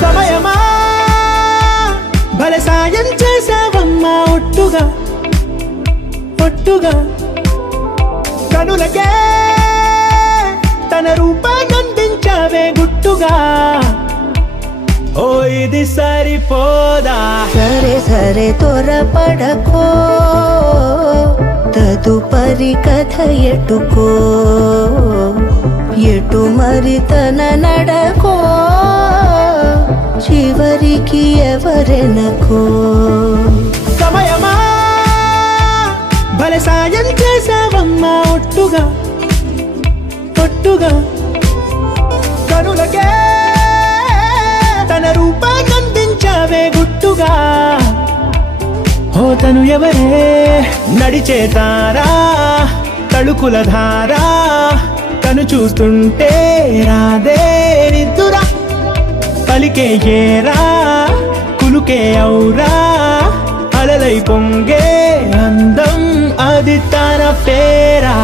సమయమా భలే సాయం చేసావమ్మా ఒట్టుగా ఒట్టుగా కనులకే తన రూపాన్నందించావే గుట్టుగా ఓ ఇది సరిపోదా సరే సరే త్వరపడకో తదుపరి కథ ఎటుకో ఎటు మరి తన నడకో చివరికి ఎవరెనకో సమయమా భలే సాయం చేసావమ్మా ఒట్టుగా ఒట్టుగా కనులకే తన రూపాన్నందించావే గుట్టుగా ఓ తను ఎవరే నడిచే తారా తళుకుల ధారా తను చూస్తుంటే రాదే నిద్దురా పలికే ఏరా కులుకే ఔరా అలలై పొంగే అందం అది తన పేరా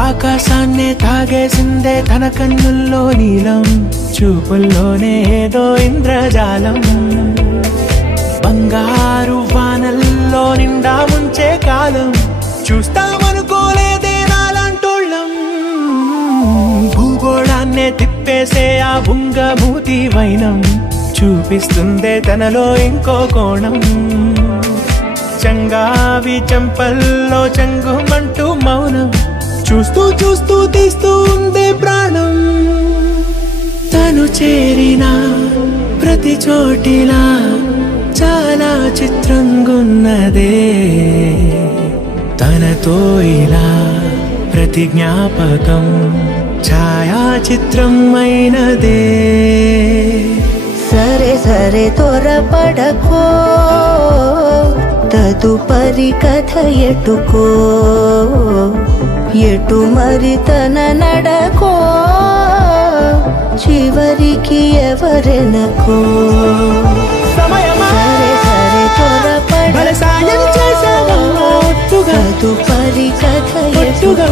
ఆకాశాన్నే తాగేసిందే తన కన్నుల్లో నీలం చూపుల్లోనే ఏదో ఇంద్రజాలం బంగారు వానల్లో నిండా ముంచే కాలం చూస్తామనుకోలేదే నాలాంటోళ్ళం భూగోళాన్నే తిప్పేసే ఆ బుంగమూతి వైనం చూపిస్తుందే తనలో ఇంకో కోణం చంగావి చంపల్లో చంగుమంటూ మౌనం చూస్తూ చూస్తూ తీస్తూ ఉందే ప్రాణం తను చేరిన ప్రతి చోటిలా చాలా చిత్రంగున్నదే తనతో ఇలా ప్రతి జ్ఞాపకం ఛాయాచిత్రం అయినదే సరే సరే త్వరపడకో తదుపరి కథ ఎటుకో ఎటు మరి తన నడకో చివరికి ఎవరెనకో సరే సరే త్వరపడకో తదుపరి కథ ఎటుకో